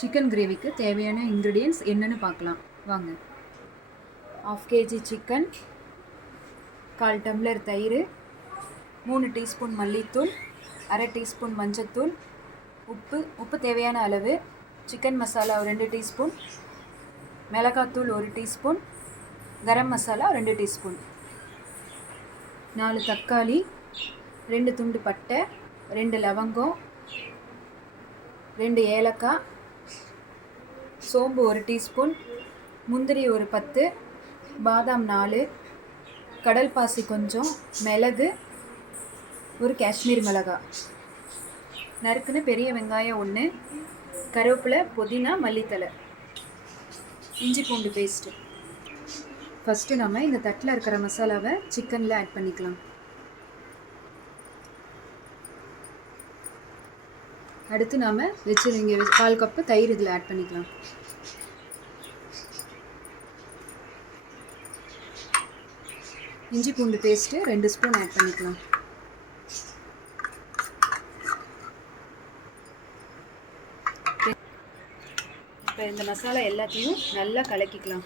Chicken கிரேவிக்கு தேவையான ingredients என்னென்னு பார்க்கலாம். வாங்க. ஆஃப் கேஜி சிக்கன் கால் டம்ளர் தயிர் மூணு டீஸ்பூன் மல்லித்தூள் அரை டீஸ்பூன் மஞ்சத்தூள் உப்பு உப்பு தேவையான அளவு சிக்கன் மசாலா ஒரு ரெண்டு டீஸ்பூன் மிளகாத்தூள் ஒரு டீஸ்பூன் கரம் மசாலா ரெண்டு டீஸ்பூன். நாலு தக்காளி ரெண்டு துண்டு பட்டை ரெண்டு லவங்கம் ரெண்டு ஏலக்காய் சோம்பு ஒரு டீஸ்பூன் முந்திரி ஒரு பத்து பாதாம் நாலு கடல் பாசி கொஞ்சம் மிளகு ஒரு காஷ்மீர் மிளகா. நறுக்குன்னு பெரிய வெங்காயம் ஒன்று கருவேப்பிலை புதினா மல்லித்தலை இஞ்சி பூண்டு பேஸ்ட்டு ஃபஸ்ட்டு நம்ம இந்த தட்டில் இருக்கிற மசாலாவை சிக்கனில் ஆட் பண்ணிக்கலாம். அடுத்து நாம் வச்சுருங்க கால் கப்பு தயிர் இதில் ஆட் பண்ணிக்கலாம். இஞ்சி பூண்டு பேஸ்ட்டு ரெண்டு ஸ்பூன் ஆட் பண்ணிக்கலாம். இப்போ இந்த மசாலா எல்லாத்தையும் நல்லா கலக்கிக்கலாம்.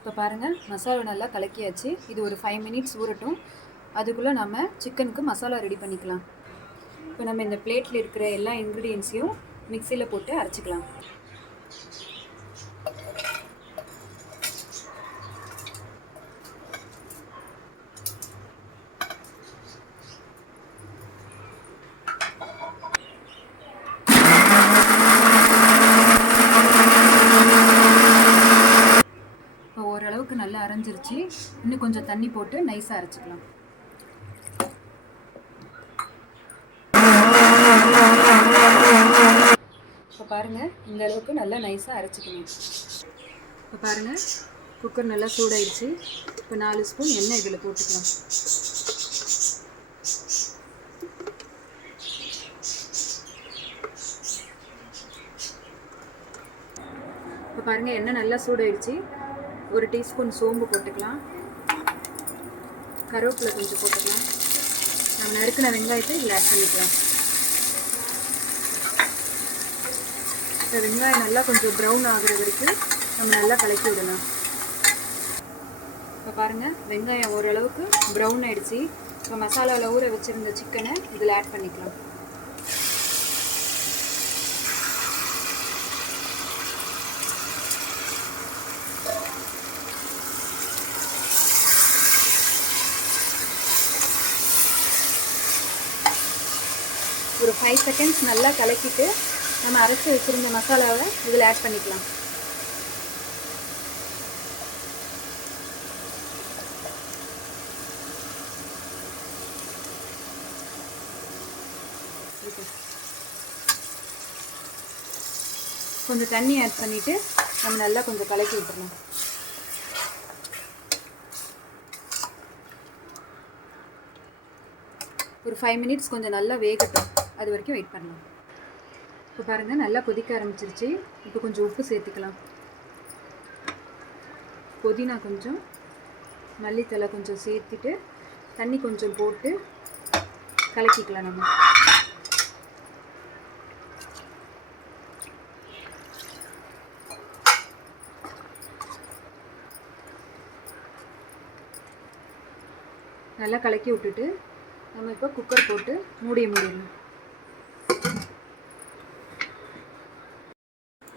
இப்போ பாருங்கள் மசாலா நல்லா கலக்கியாச்சு. இது ஒரு ஃபைவ் மினிட்ஸ் ஊறட்டும். அதுக்குள்ளே நம்ம சிக்கனுக்கு மசாலா ரெடி பண்ணிக்கலாம். இப்போ நம்ம இந்த பிளேட்டில் இருக்கிற எல்லா இன்க்ரீடியன்ஸையும் மிக்சியில் போட்டு அரைச்சிக்கலாம் இப்போ ஓரளவுக்கு நல்லா அரைஞ்சிருச்சு. இன்னும் கொஞ்சம் தண்ணி போட்டு நைஸாக அரைச்சிக்கலாம். இப்போ பாருங்கள் இந்த அளவுக்கு நல்லா நைஸாக அரைச்சிக்கணும். இப்போ பாருங்கள் குக்கர் நல்லா சூடாயிடுச்சு. இப்போ நாலு ஸ்பூன் எண்ணெய் இதில் போட்டுக்கலாம். இப்போ பாருங்கள் எண்ணெய் நல்லா சூடாயிடுச்சு. ஒரு டீஸ்பூன் சோம்பு போட்டுக்கலாம். கருவேப்பிலை கொஞ்சம் போட்டுக்கலாம். நம்ம நறுக்கின வெங்காயத்தை இதில் ஆட் பண்ணிக்கலாம். இந்த வெங்காயம் நல்லா கொஞ்சம் ப்ரௌன் ஆகுற வரைக்கும் நம்ம நல்லா கலக்கி விடலாம். இப்போ பாருங்கள் வெங்காயம் ஓரளவுக்கு ப்ரௌன் ஆகிடுச்சி இப்போ மசாலாவில் ஊற வச்சுருந்த சிக்கனை இதில் ஆட் பண்ணிக்கலாம். ஒரு ஃபைவ் செகண்ட்ஸ் நல்லா கலக்கிட்டு நம்ம அரைச்சி வச்சுருந்த மசாலாவை இதில் ஆட் பண்ணிக்கலாம். கொஞ்சம் தண்ணி ஆட் பண்ணிவிட்டு நம்ம நல்லா கொஞ்சம் கலக்கி விட்டுறலாம். ஒரு ஃபைவ் மினிட்ஸ் கொஞ்சம் நல்லா வேகட்டும். அது வரைக்கும் வெயிட் பண்ணலாம். இப்போ பாருங்கள் நல்லா கொதிக்க ஆரம்பிச்சிருச்சு. இப்போ கொஞ்சம் உப்பு சேர்த்துக்கலாம். புதினா கொஞ்சம் மல்லித்தலை கொஞ்சம் சேர்த்துட்டு தண்ணி கொஞ்சம் போட்டு கலக்கிக்கலாம் நம்ம. நல்லா கலக்கி விட்டுட்டு நம்ம இப்போ குக்கர் போட்டு மூடிய மூடிடணும்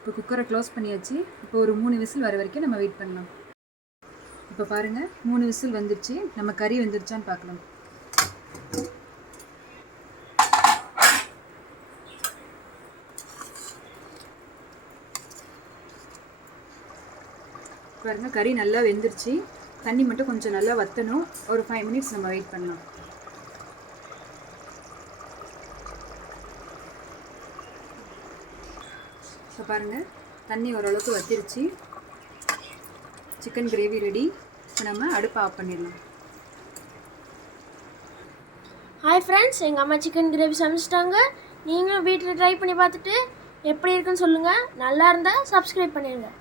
இப்போ குக்கரை க்ளோஸ் பண்ணியாச்சு. இப்போ ஒரு மூணு விசில் வர வரைக்கும் நம்ம வெயிட் பண்ணலாம். இப்போ பாருங்கள் மூணு விசில் வந்துருச்சு. நம்ம கறி வெந்துருச்சான்னு பார்க்கலாம். பாருங்க கறி நல்லா வெந்துருச்சு. தண்ணி மட்டும் கொஞ்சம் நல்லா வற்றணும் ஒரு ஃபைவ் மினிட்ஸ் நம்ம வெயிட் பண்ணலாம். ஸோ பாருங்கள் தண்ணி ஓரளவுக்கு வத்திருச்சு. சிக்கன் கிரேவி ரெடி இப்போ நம்ம அடுப்பை ஆஃப் பண்ணிடலாம். ஹாய் ஃப்ரெண்ட்ஸ் எங்கள் அம்மா சிக்கன் கிரேவி சமைச்சிட்டாங்க. நீங்களும் வீட்டில் ட்ரை பண்ணி பார்த்துட்டு எப்படி இருக்குன்னு சொல்லுங்கள் நல்லா இருந்தால் சப்ஸ்கிரைப் பண்ணிடுங்க.